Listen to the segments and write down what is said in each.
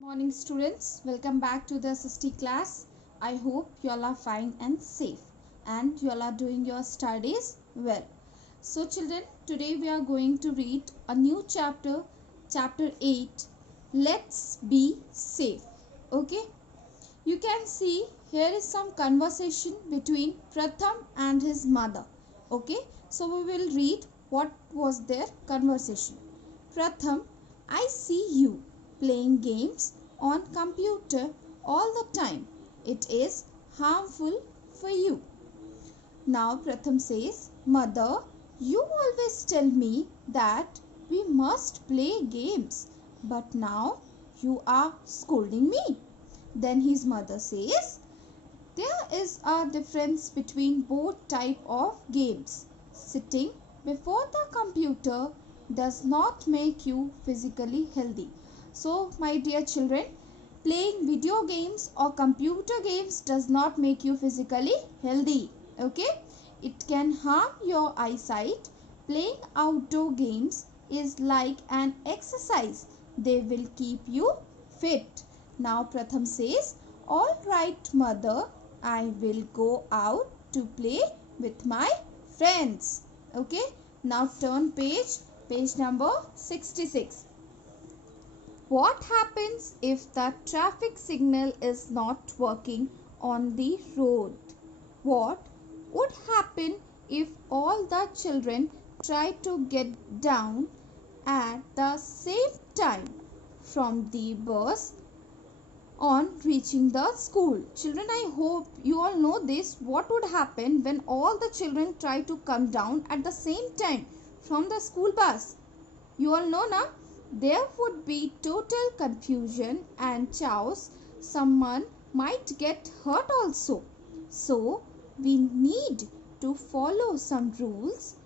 Morning students, welcome back to the SST class. I hope you all are fine and safe and you all are doing your studies well. So children, today we are going to read a new chapter, chapter 8. Let's be safe. Okay, you can see here is some conversation between Pratham and his mother. Okay, so we will read what was their conversation. Pratham, I see you playing games on computer all the time. It is harmful for you. Now Pratham says, Mother, you always tell me that we must play games, but now you are scolding me. Then his mother says, there is a difference between both type of games. Sitting before the computer does not make you physically healthy. So my dear children, playing video games or computer games does not make you physically healthy. Okay, it can harm your eyesight. Playing outdoor games is like an exercise. They will keep you fit. Now Pratham says, all right mother, I will go out to play with my friends. Okay, now turn page number 66. What happens if the traffic signal is not working on the road? What would happen if all the children try to get down at the same time from the bus on reaching the school? Children, I hope you all know this. What would happen when all the children try to come down at the same time from the school bus? You all know now? There would be total confusion and chaos. Someone might get hurt also. So, we need to follow some rules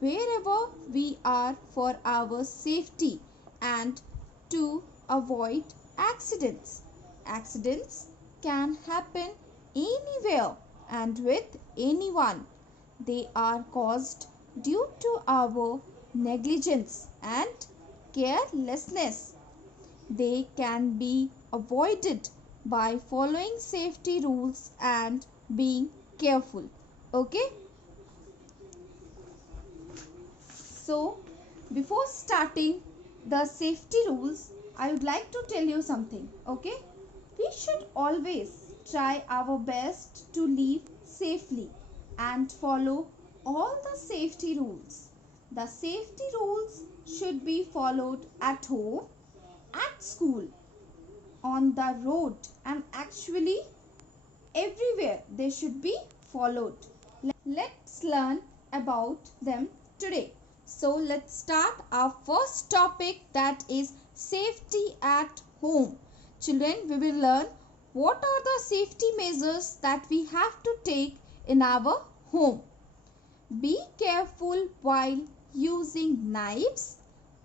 wherever we are for our safety and to avoid accidents. Accidents can happen anywhere and with anyone. They are caused due to our negligence and carelessness. They can be avoided by following safety rules and being careful. Okay? So, before starting the safety rules, I would like to tell you something. Okay? We should always try our best to live safely and follow all the safety rules. The safety rules should be followed at home, at school, on the road, and actually everywhere they should be followed. Let's learn about them today. So let's start our first topic, that is safety at home. Children, we will learn what are the safety measures that we have to take in our home. Be careful while using knives,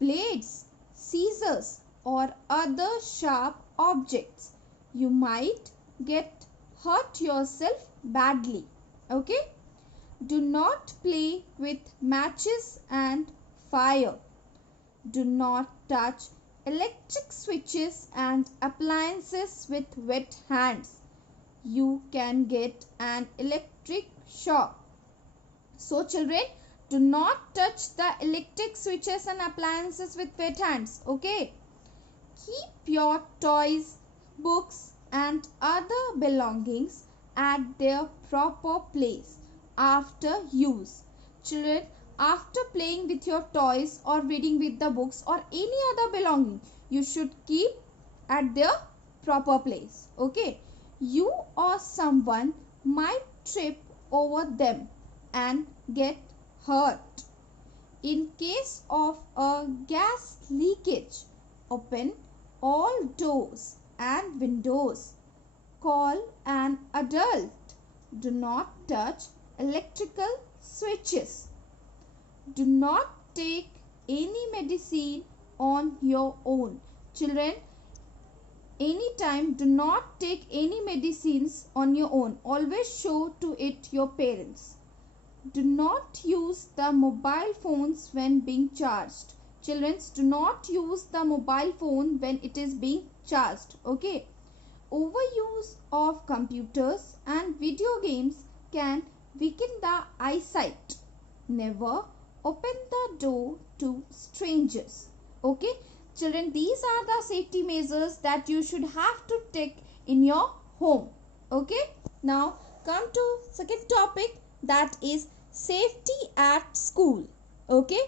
blades, scissors or other sharp objects. You might get hurt yourself badly. Okay? Do not play with matches and fire. Do not touch electric switches and appliances with wet hands. You can get an electric shock. So children, do not touch the electric switches and appliances with wet hands. Okay? Keep your toys, books and other belongings at their proper place after use. Children, after playing with your toys or reading with the books or any other belonging, you should keep at their proper place. Okay? You or someone might trip over them and get hurt. In case of a gas leakage, open all doors and windows. Call an adult. Do not touch electrical switches. Do not take any medicine on your own. Children, anytime do not take any medicines on your own. Always show to it your parents. Do not use the mobile phones when being charged. Children, do not use the mobile phone when it is being charged. Okay. Overuse of computers and video games can weaken the eyesight. Never open the door to strangers. Okay. Children, these are the safety measures that you should have to take in your home. Okay. Now come to second topic, that is safety at school. Okay.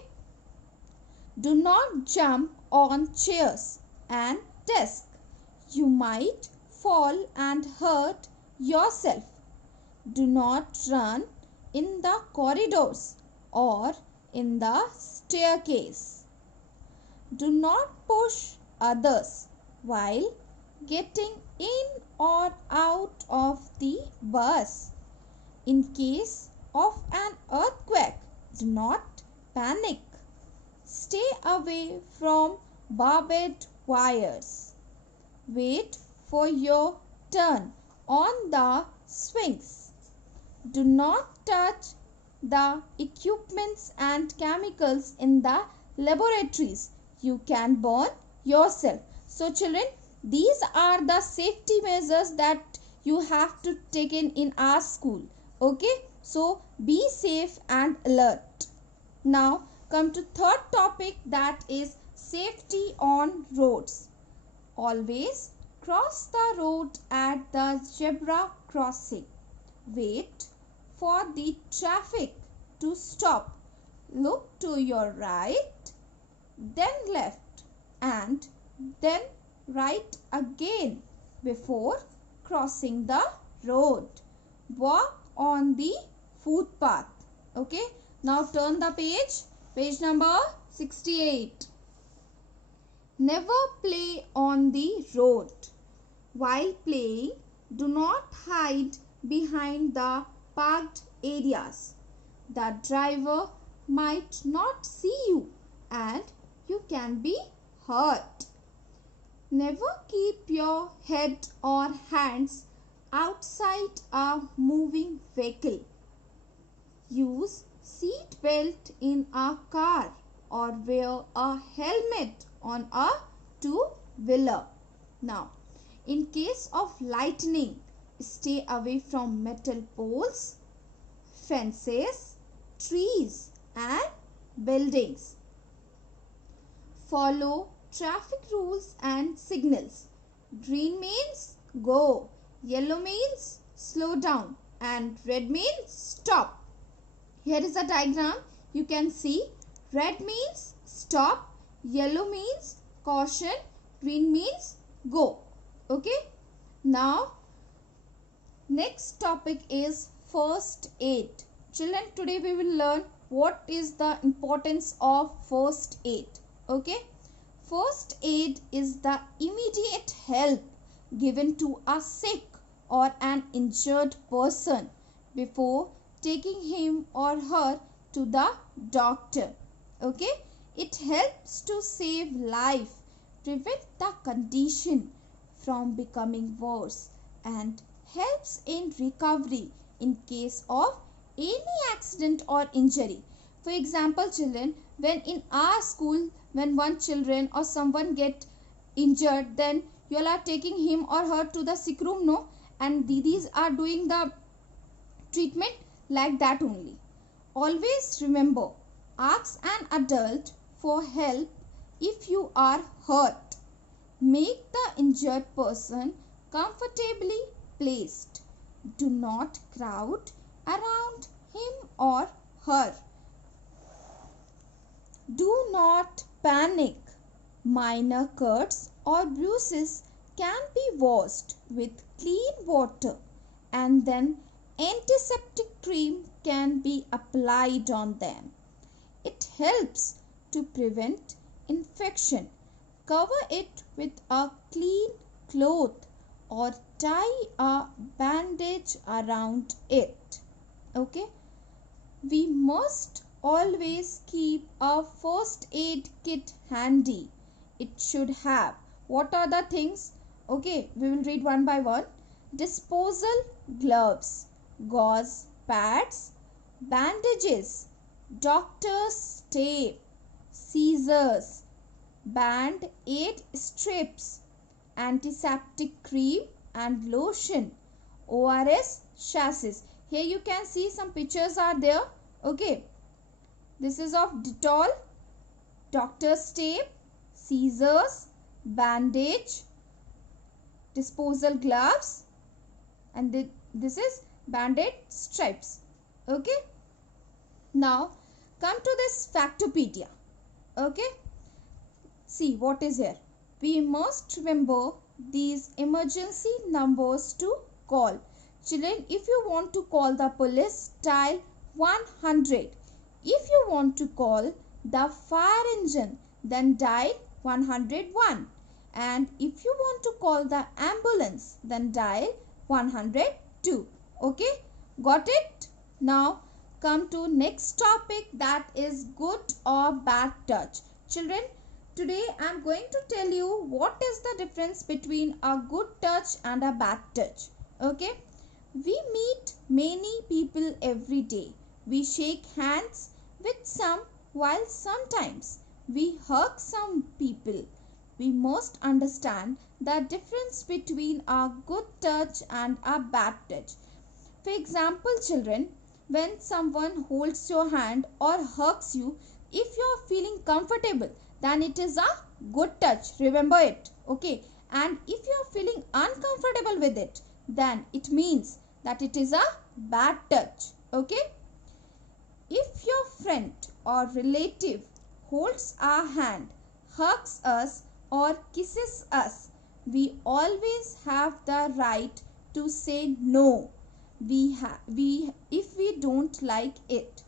Do not jump on chairs and desks. You might fall and hurt yourself. Do not run in the corridors or in the staircase. Do not push others while getting in or out of the bus. In case of an earthquake, do not panic. Stay away from barbed wires. Wait for your turn on the swings. Do not touch the equipments and chemicals in the laboratories. You can burn yourself. So children, these are the safety measures that you have to take in our school. Okay, so be safe and alert. Now come to third topic, that is safety on roads. Always cross the road at the zebra crossing. Wait for the traffic to stop. Look to your right, then left, and then right again before crossing the road. Walk on the footpath. Okay, now turn the page. Page number 68. Never play on the road. While playing, do not hide behind the parked areas. The driver might not see you and you can be hurt. Never keep your head or hands outside a moving vehicle. Use seat belt in a car or wear a helmet on a two-wheeler. Now, in case of lightning, stay away from metal poles, fences, trees and buildings. Follow traffic rules and signals. Green means go, yellow means slow down, and red means stop. Here is a diagram. You can see red means stop, yellow means caution, green means go. Okay. Now next topic is first aid. Children, today we will learn what is the importance of first aid. Okay. First aid is the immediate help given to a sick or an injured person before taking him or her to the doctor. Okay. It helps to save life, prevent the condition from becoming worse, and helps in recovery in case of any accident or injury. For example, children, when in our school, when one children or someone get injured, then you all are taking him or her to the sick room, no? And didis are doing the treatment like that only. Always remember, ask an adult for help if you are hurt. Make the injured person comfortably placed. Do not crowd around him or her. Do not panic. Minor cuts or bruises can be washed with clean water, and then antiseptic cream can be applied on them. It helps to prevent infection. Cover it with a clean cloth or tie a bandage around it. Okay. We must always keep a first aid kit handy. It should have, what are the things? Okay, we will read one by one. Disposal gloves, gauze pads, bandages, doctor's tape, scissors, band-aid strips, antiseptic cream and lotion, ORS chassis. Here you can see some pictures are there. Okay, this is of Dettol, doctor's tape, scissors, bandage, disposal gloves, and this is band-aid stripes. Okay, now come to this Factopedia. Okay, see what is here. We must remember these emergency numbers to call. Children, if you want to call the police, dial 100. If you want to call the fire engine, then dial 101. And if you want to call the ambulance, then dial 102. Okay, got it? Now come to next topic, that is good or bad touch. Children, today I am going to tell you what is the difference between a good touch and a bad touch. Okay, we meet many people every day. We shake hands with some, while sometimes we hug some people. We must understand the difference between a good touch and a bad touch. For example, children, when someone holds your hand or hugs you, if you are feeling comfortable, then it is a good touch. Remember it. Okay. And if you are feeling uncomfortable with it, then it means that it is a bad touch. Okay. If your friend or relative holds our hand, hugs us or kisses us, we always have the right to say no. If we don't like it,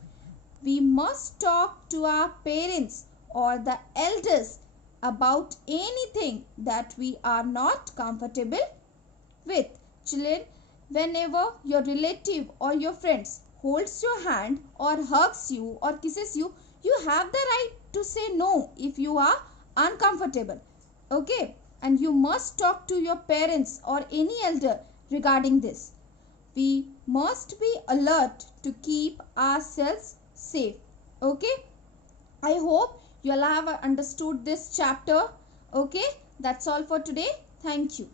we must talk to our parents or the elders about anything that we are not comfortable with. Children, whenever your relative or your friends holds your hand or hugs you or kisses you, you have the right to say no if you are uncomfortable. Okay, and you must talk to your parents or any elder regarding this. We must be alert to keep ourselves safe. Okay, I hope you all have understood this chapter. Okay, that's all for today. Thank you.